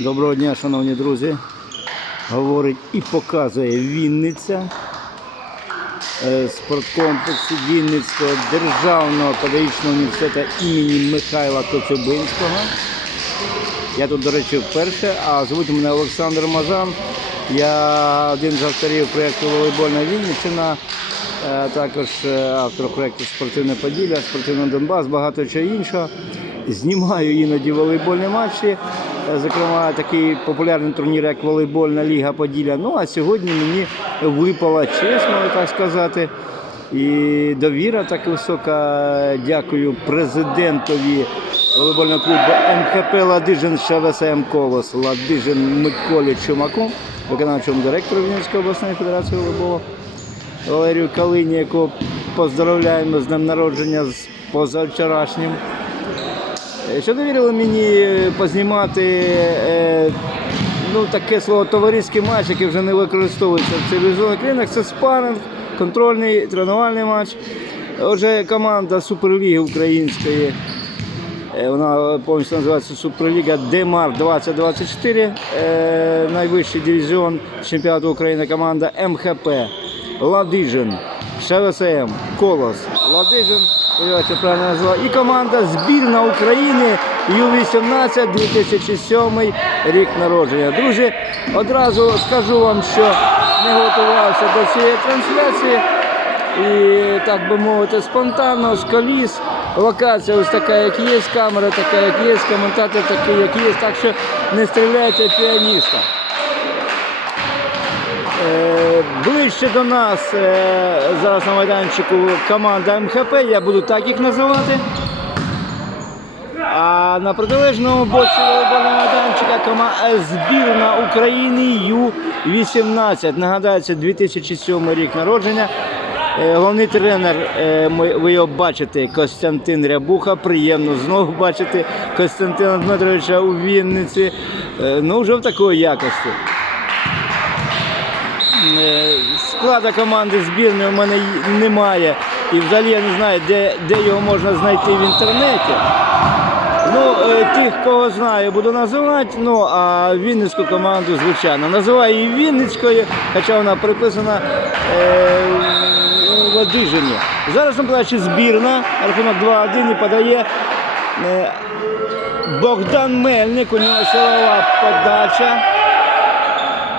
Доброго дня, шановні друзі. Говорить і показує Вінниця. Е, Спорткомплексу Вінницького державного педагогічного університету імені Михайла Коцюбинського. Я тут, до речі, вперше, а звуть мене Олександр Мазан. Я один з авторів проєкту Волейбольна Вінниччина, е, також е, автор проєкту Спортивне Поділля, Спортивний Донбас, багато чого іншого. Знімаю іноді волейбольні матчі, зокрема такий популярний турнір, як Волейбольна Ліга Поділля. Ну а сьогодні мені випала можна так сказати. І довіра так висока. Дякую президентові волейбольного клубу МХП Ладижин ШВСМ Колос Ладижин Миколі Чумаку, виконавчому директору Вінницької обласної федерації волейболу Валерію Калині, якого поздравляємо з днем народження з позавчорашнім. Е, Що довірили мені познімати е, ну, таке слово товариський матч, яке вже не використовується в цивілізованих країнах. Це спаринг, контрольний тренувальний матч. Отже, команда Суперліги Української. е, Вона повністю називається Суперліга Демар 2024. Е, найвищий дивізіон чемпіонату України команда МХП Ладижин, ШВСМ, Колос, Ладижин, я це правильно назвав, і команда збірна України Ю-18 2007 рік народження. Друзі, одразу скажу вам, що не готувався до цієї трансляції. І так би мовити, спонтанно з коліс. Локація ось така, як є, камера така, як є, коментатор такий, як є. Так що не стріляйте піаніста. Е, Ближче до нас е, зараз на майданчику команда МХП, я буду так їх називати. А на протилежному боці майданчика кома- збірна України Ю-18. Нагадається, 2007 рік народження. Е, Головний тренер, е, ви його бачите, Костянтин Рябуха. Приємно знову бачити Костянтина Дмитровича у Вінниці. Е, Ну, вже в такої якості. Е, Склада команди збірної у мене немає. І взагалі я не знаю, де, де його можна знайти в інтернеті. Ну, е, тих, кого знаю, буду називати. Ну, а Вінницьку команду, звичайно. Називаю її Вінницькою, хоча вона приписана е, Ладижині. Зараз на плачі збірна, рахунок 2-1 і подає е, Богдан Мельник, у нього силова подача.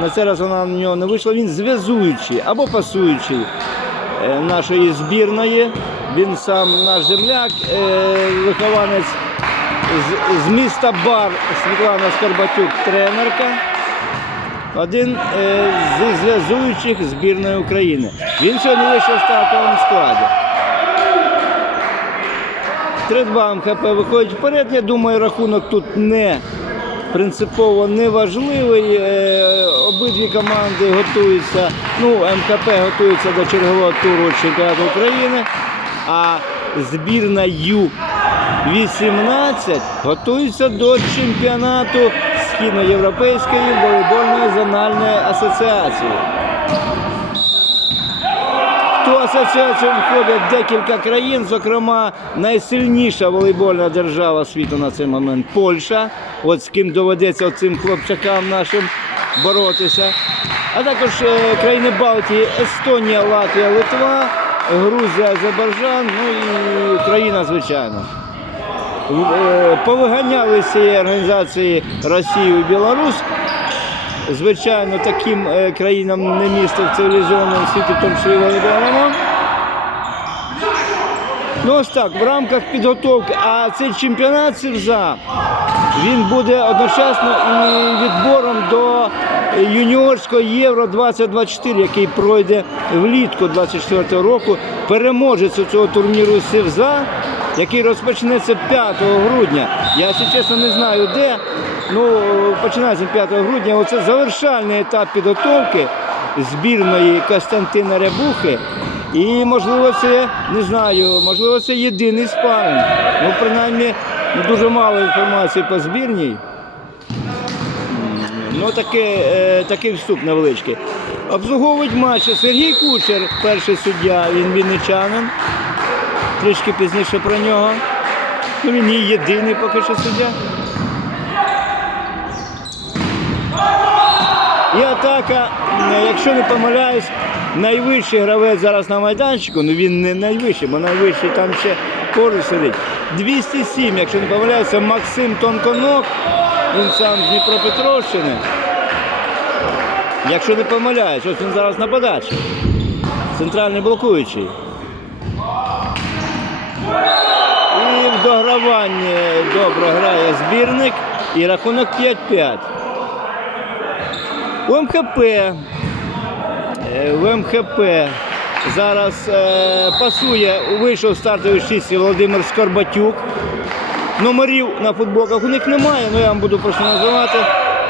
На цей раз вона в нього не вийшла. Він зв'язуючий або пасуючий е, нашої збірної. Він сам наш земляк, е, вихованець з, міста Бар Світлана Скорбатюк, тренерка. Один е, з зв'язуючих збірної України. Він сьогодні вийшов в стартовому складі. 3-2 МХП виходить вперед. Я думаю, рахунок тут не принципово неважливий. Е, Обидві команди готуються. Ну, МКП готується до чергового туру чемпіонату України, а збірна Ю-18 готується до чемпіонату Східноєвропейської волейбольної зональної асоціації. Ту асоціацію входять декілька країн, зокрема найсильніша волейбольна держава світу на цей момент Польща. От з ким доведеться цим хлопчакам нашим боротися. А також е, країни Балтії, Естонія, Латвія, Литва, Грузія, Азербайджан, ну і Україна, звичайно. Е, Повиганяли цієї організації Росію і Білорусь. Звичайно, таким е, країнам не місце в цивілізованому світі, в тому числі волейбольному. Ну ось так, в рамках підготовки, а цей чемпіонат Сівза, він буде одночасно і відбором до юніорського Євро 2024, який пройде влітку 24 року. Переможець цього турніру Сівза, який розпочнеться 5 грудня. Я, якщо чесно, не знаю де. Ну, починається 5 грудня. Оце завершальний етап підготовки збірної Костянтина Рябухи. І можливо це не знаю, можливо, це єдиний спаринг. Ну, принаймні, дуже мало інформації по збірній. Ну, таке, е, такий вступ невеличкий. Обслуговують матчі Сергій Кучер, перший суддя, він вінничанин. Трішки пізніше про нього. Ну, він і єдиний поки що суддя. Атака, е, якщо не помиляюсь, найвищий гравець зараз на майданчику, ну він не найвищий, бо найвищий там ще поруч сидить. 207, якщо не помиляюся, Максим Тонконог, він сам з Дніпропетровщини. Якщо не помиляюсь, ось він зараз на подачі. Центральний блокуючий. І в дограванні добре грає збірник і рахунок 5-5. У МХП. е, В МХП зараз е, пасує, вийшов в стартовий шісті Володимир Скорбатюк. Номерів на футболках у них немає, але я вам буду просто називати.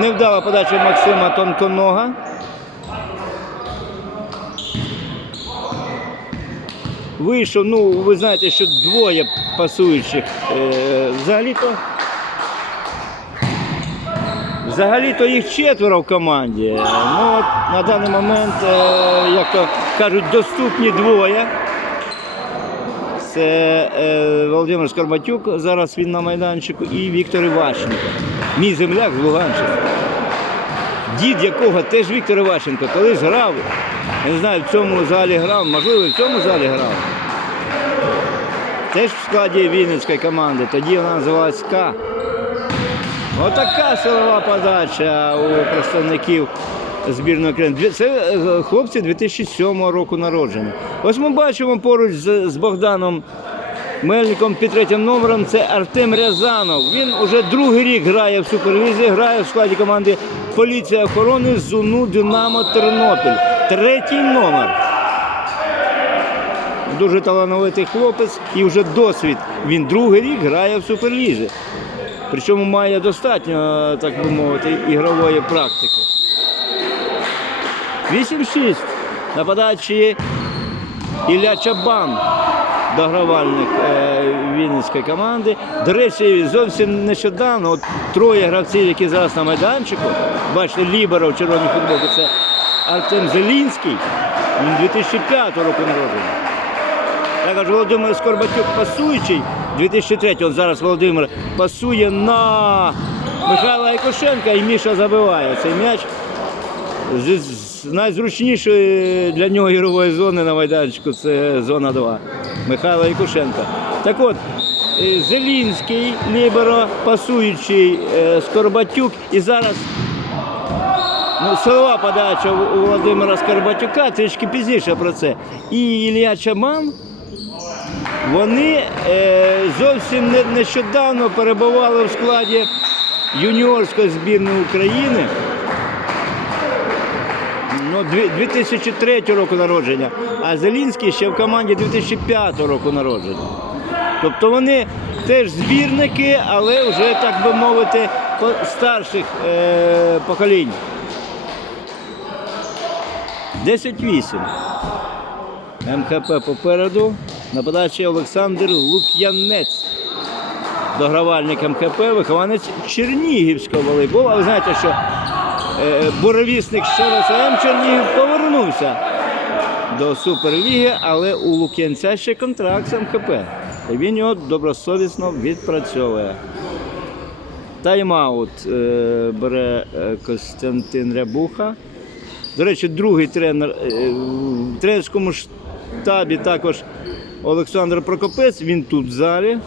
Невдала подача Максима Тонконога. Вийшов, ну ви знаєте, що двоє пасуючих е, взагалі-то. Взагалі-то їх четверо в команді. Ну, от на даний момент, е, як то кажуть, доступні двоє. Це е, Володимир Скорбатюк, зараз він на майданчику, і Віктор Іващенко. Мій земляк з Луганщини. Дід якого теж Віктор Іващенко колись грав. Я не знаю, в цьому залі грав, можливо, в цьому залі грав. Теж в складі Вінницької команди. Тоді вона називалась К. Отака силова подача у представників збірної України. Це е, хлопці 2007 року народження. Ось ми бачимо поруч з, Богданом Мельником під третім номером. Це Артем Рязанов. Він уже другий рік грає в суперлізі, грає в складі команди Поліція охорони Зуну Динамо Тернопіль. Третій номер. Дуже талановитий хлопець і вже досвід. Він другий рік грає в суперлізі. Причому має достатньо, так би мовити, ігрової практики. 8-6. На подачі Ілля Чабан, догравальник е, Вінницької команди. До речі, зовсім нещодавно от троє гравців, які зараз на майданчику, бачите, Лібера в червоній футболці, це Артем Зелінський, він 2005 року народження. Я кажу, Володимир Скорбатюк пасуючий 2003 от зараз Володимир пасує на Михайла Якошенка і Міша забиває цей м'яч з, з найзручнішої для нього ігрової зони на майданчику це зона 2. Михайло Якушенка. Так от, е, Зелінський, Ліберо, пасуючий е, Скорбатюк і зараз Ну, силова подача у Володимира Скорбатюка, трішки пізніше про це. І Ілля Чаман, вони е, зовсім не, нещодавно перебували в складі юніорської збірної України. Ну, 2003 року народження, а Зелінський ще в команді 2005 року народження. Тобто вони теж збірники, але вже, так би мовити, старших е, поколінь. 10-8. МХП попереду. На подачі Олександр Лук'янець. Догравальник МХП, вихованець Чернігівського волейболу. А ви знаєте, що е, буровісник з Чернігів повернувся до Суперліги, але у Лук'янця ще контракт з МХП. І він його добросовісно відпрацьовує. Тайм-аут е, бере е, Костянтин Рябуха. До речі, другий тренер в тренерському штабі також Олександр Прокопець, він тут в залі.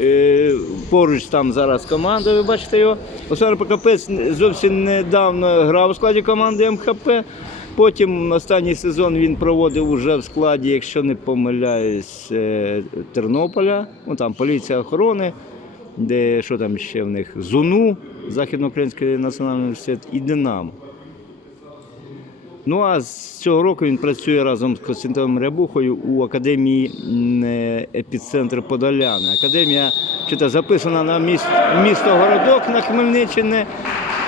Е, Поруч там зараз команда, ви бачите його. Олександр Прокопець зовсім недавно грав у складі команди МХП. Потім останній сезон він проводив уже в складі, якщо не помиляюсь, е, Тернополя. Ну там поліція охорони, де що там ще в них? ЗУНУ, Західноукраїнський національний університет і Динамо. Ну а з цього року він працює разом з Костянтином Рябухою у академії е, епіцентр Подоляни. Академія чи записана на місто Городок на Хмельниччині.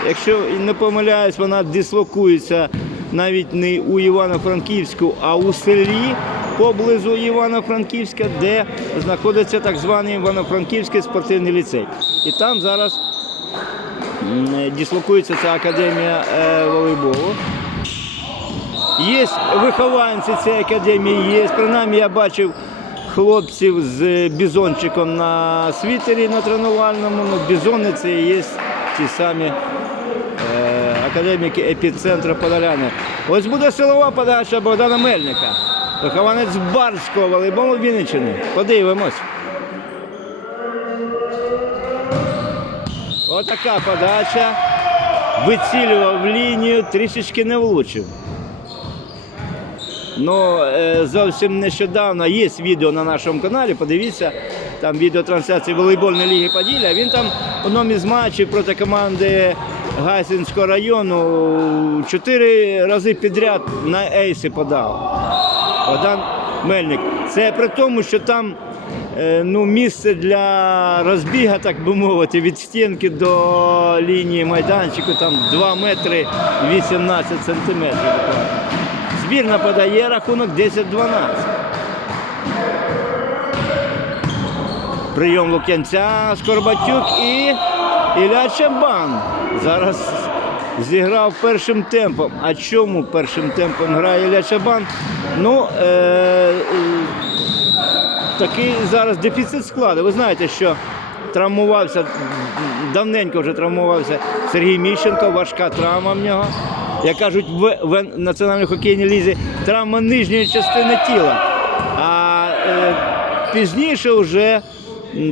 Якщо не помиляюсь, вона дислокується навіть не у Івано-Франківську, а у селі поблизу Івано-Франківська, де знаходиться так званий Івано-Франківський спортивний ліцей. І там зараз е, дислокується ця академія е, волейболу. Є вихованці цієї академії, є. Принаймні я бачив хлопців з бізончиком на світері на тренувальному. Ну, бізони це і є ті самі е, академіки епіцентру Подоляни. Ось буде силова подача Богдана Мельника. Вихованець барського волейболу Вінниччини. Подивимось. Отака подача. Вицілював лінію, трішечки не влучив. Ну, е, зовсім нещодавно є відео на нашому каналі. Подивіться, там відеотрансляції волейбольної ліги Поділля. Він там в одному із матчів проти команди Гайсинського району чотири рази підряд на ейси подав. Богдан Мельник. Це при тому, що там е, ну, місце для розбіга, так би мовити, від стінки до лінії майданчику там 2 метри 18 сантиметрів. Збірна подає рахунок 10-12. Прийом Лук'янця, Скорбатюк і Ілля Чабан. Зараз зіграв першим темпом. А чому першим темпом грає Ілля Чабан? Ну, е- такий зараз дефіцит складу. Ви знаєте, що травмувався, давненько вже травмувався Сергій Міщенко, важка травма в нього. Як кажуть, в, в Національній хокейній лізі травма нижньої частини тіла. А е, пізніше вже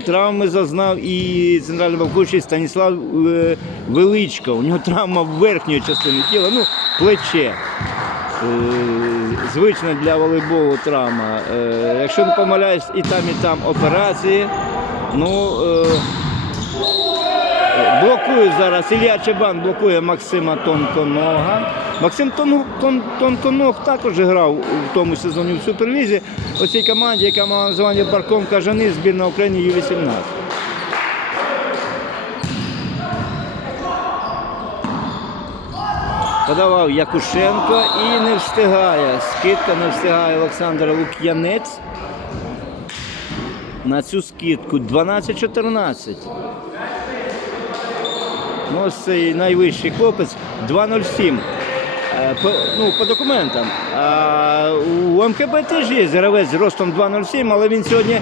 травми зазнав і центральний балкучий Станіслав е, Величко. У нього травма верхньої частини тіла, ну, плече. Е, звична для волейболу травма. Е, якщо не помиляюсь, і там, і там операції. Ну, е, блокує зараз. Ілля Чебан блокує Максима Тонконога. Максим Тон, Тон, Тонконог також грав у тому сезоні в Суперлізі. У цій команді, яка мала названня Барком Кажани, збірна України Ю-18. Подавав Якушенко і не встигає. Скидка не встигає Олександр Лук'янець. На цю скидку 12-14. Ну, ось цей найвищий хлопець 2.07. Е, По, ну, по документам. А у МКБ теж є гравець з ростом 2.07, але він сьогодні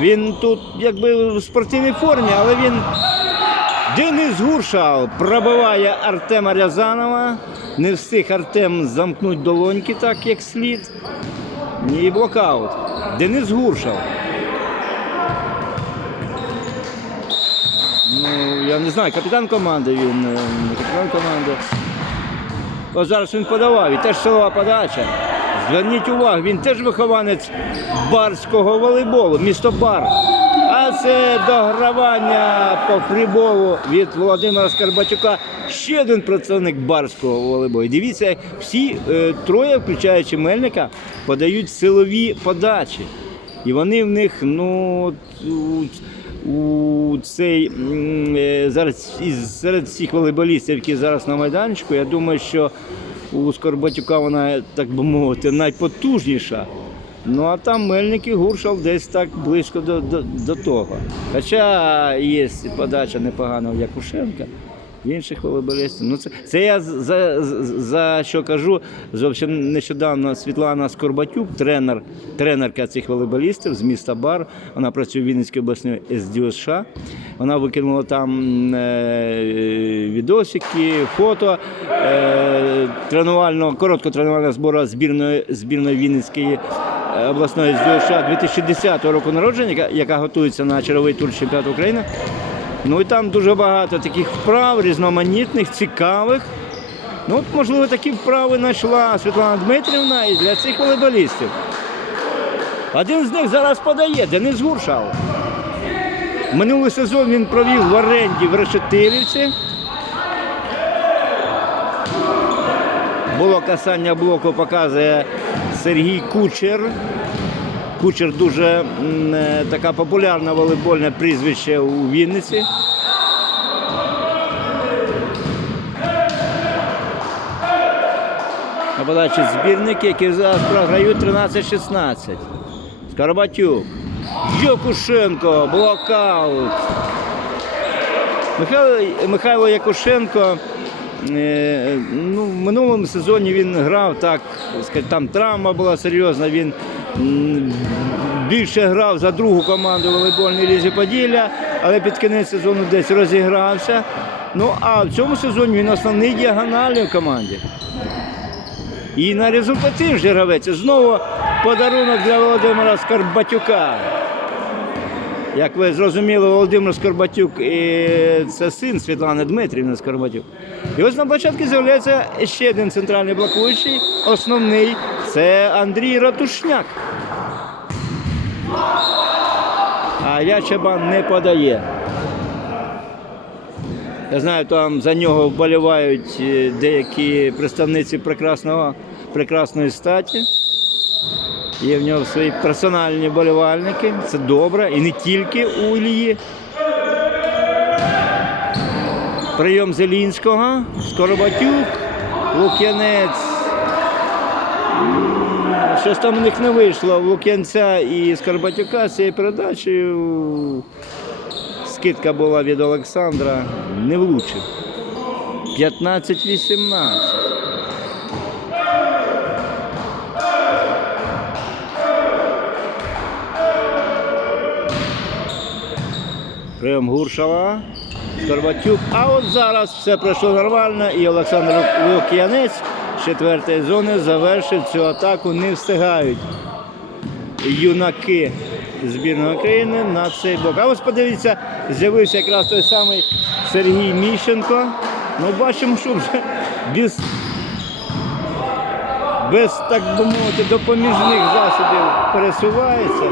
він тут якби в спортивній формі, але він Денис Гуршал пробиває Артема Рязанова. Не встиг Артем замкнути долоньки так, як слід. І блокаут. Денис Гуршал. Ну, я не знаю, капітан команди він, не капітан команди. Ось зараз він подавав, і теж силова подача. Зверніть увагу, він теж вихованець барського волейболу, місто Бар. А це догравання по фріболу від Володимира Скарбатюка. Ще один представник барського волейболу. Дивіться, всі е, троє, включаючи Мельника, подають силові подачі. І вони в них, ну, у, цей е, зараз із серед всіх волейболістів, які зараз на майданчику, я думаю, що у Скорбатюка вона, так би мовити, найпотужніша. Ну а там Мельник і Гуршал десь так близько до, до, до того. Хоча є подача непогана в Якушенка. Інших волейболістів. Ну, це, це я за, за, що кажу. Зовсім нещодавно Світлана Скорбатюк, тренер, тренерка цих волейболістів з міста Бар. Вона працює в Вінницькій обласній СДЮСШ. Вона викинула там е, відосики, фото е, тренувального, короткого тренувального збору збірної, збірної Вінницької е, обласної СДЮСШ 2010 року народження, яка, яка готується на черговий тур чемпіонату України. Ну і там дуже багато таких вправ, різноманітних, цікавих. Ну, от, можливо, такі вправи знайшла Світлана Дмитрівна і для цих волейболістів. Один з них зараз подає, Денис Гуршал. Минулий сезон він провів в оренді в Решетилівці. Було касання блоку, показує Сергій Кучер. Кучер дуже е, така популярна волейбольне прізвище у Вінниці. Подачі збірники, які зараз програють 13-16. Скарбатюк. Якушенко, блокаут. Михайло, Михайло Якушенко. е, Ну, в минулому сезоні він грав так, там травма була серйозна. Він більше грав за другу команду волейбольної лізі Поділля, але під кінець сезону десь розігрався. Ну а в цьому сезоні він основний діагональний в команді. І на результатив же гравець. Знову подарунок для Володимира Скорбатюка. Як ви зрозуміли, Володимир Скорбатюк е, це син Світлани Дмитрівни Скорбатюк. І ось на початку з'являється ще один центральний блокуючий, основний це Андрій Ратушняк. А я не подає. Я знаю, там за нього вболівають е, деякі представниці прекрасного, прекрасної статі. Є в нього свої персональні болівальники. Це добре. І не тільки у Ілії. Прийом Зелінського, Скоробатюк, Лук'янець. Щось там у них не вийшло. В Лук'янця і Скорбатюка з цією передачею. Скидка була від Олександра. Не влучив. 15-18. Прийом Гуршава, Скорбатюк. А от зараз все пройшло нормально і Олександр Лук'янець четвертої зони завершив цю атаку. Не встигають юнаки збірної України на цей блок. А ось подивіться, з'явився якраз той самий Сергій Міщенко. Ну, бачимо, що вже без, без так би мовити, допоміжних засобів пересувається.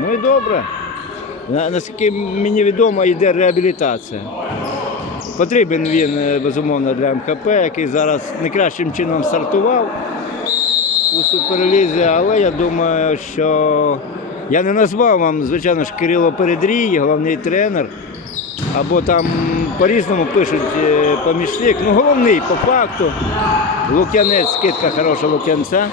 Ну і добре. Наскільки мені відомо, йде реабілітація. Потрібен він, е, безумовно, для МХП, який зараз не кращим чином стартував у суперлізі, але я думаю, що я не назвав вам, звичайно ж, Кирило Передрій, головний тренер. Або там по-різному пишуть е, помічник. Ну, головний по факту. Лук'янець, скидка хороша Лук'янця.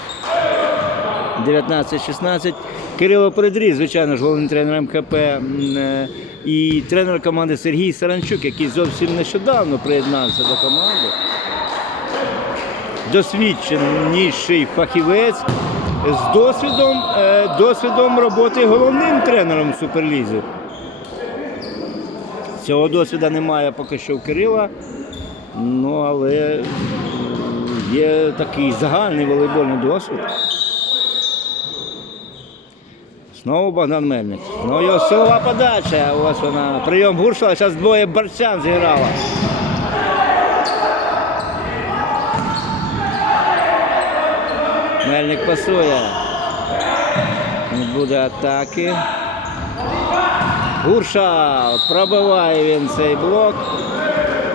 19-16. Кирило Передрій, звичайно ж, головний тренер МХП м, е, і тренер команди Сергій Саранчук, який зовсім нещодавно приєднався до команди. Досвідченіший фахівець з досвідом, е, досвідом роботи головним тренером Суперлізі. Цього досвіду немає поки що в Кирила, ну але є такий загальний волейбольний досвід. Знову Богдан Мельник. Ну його силова подача. Ось вона. Прийом Гуршала. Зараз двоє борцян зіграло. Мельник пасує. Не буде атаки. Гурша пробиває він цей блок.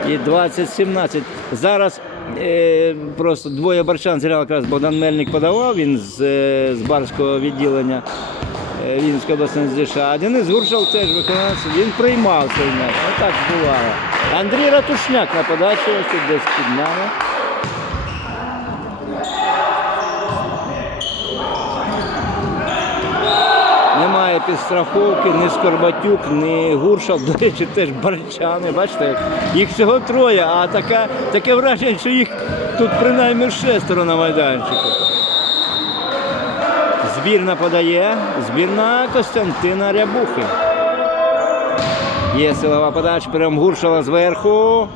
І 20-17. Зараз е, просто двоє барчан зіграли якраз Богдан Мельник подавав, він з, е, з барського відділення Вінницької обласної ЗДШ. А Денис Гуршал теж виконавець, він приймав цей м'яч. Отак бувало. Андрій Ратушняк на подачі, ось тут десь під нами. Немає підстраховки, ні Скорбатюк, ні Гуршал, до речі, теж барчани. Бачите, їх всього троє, а така, таке враження, що їх тут принаймні шестеро на майданчику. Збірна подає, збірна Костянтина Рябухи. Є силова подача, прям Гуршала зверху.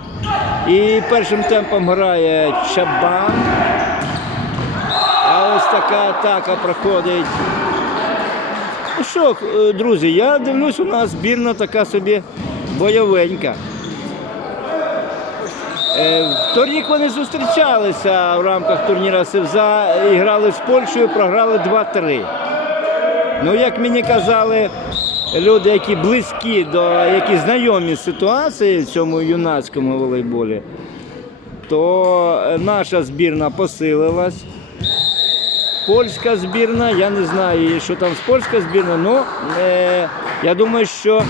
І першим темпом грає Чабан. А ось така атака проходить Ну що, е, друзі, я дивлюсь, у нас збірна така собі бойовенька. Е, торік вони зустрічалися в рамках турніра Севза і грали з Польщею, програли 2-3. Ну, як мені казали люди, які близькі до, які знайомі з ситуацією в цьому юнацькому волейболі, то наша збірна посилилась. Польська збірна, я не знаю, що там з польська збірна, але е, я думаю, що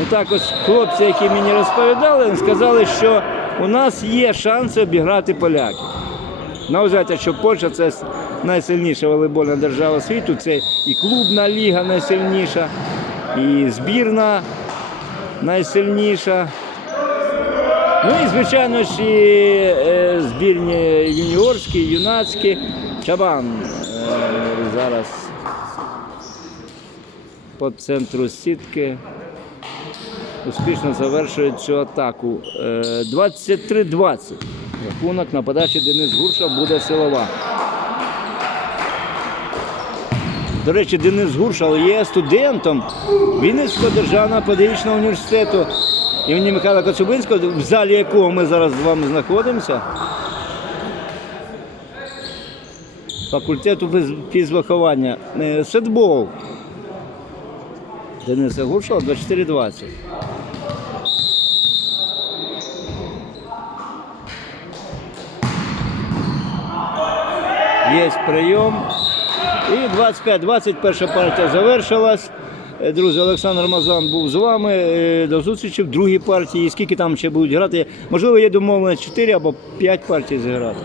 ну так ось хлопці, які мені розповідали, сказали, що у нас є шанси обіграти поляків. Ну, ви що Польща це найсильніша волейбольна держава світу, це і клубна ліга найсильніша, і збірна найсильніша. Ну і, звичайно ж, і е, збірні юніорські, юнацькі. Чабан е, зараз по центру сітки. Успішно завершує цю атаку. Е, 23-20. Рахунок на подачі Денис Гурша буде силова. До речі, Денис Гуршал є студентом Вінницького державного педагогічного університету імені Михайла Коцюбинського, в залі якого ми зараз з вами знаходимося. Факультету фіз- фізвиховання. Е, Сетбол. Дениса Гуршала 24-20. Є прийом. І 25-21 партія завершилась. Е, Друзі, Олександр Мазан був з вами. Е, До зустрічі в другій партії. Скільки там ще будуть грати? Можливо, є домовлено 4 або 5 партій зіграти.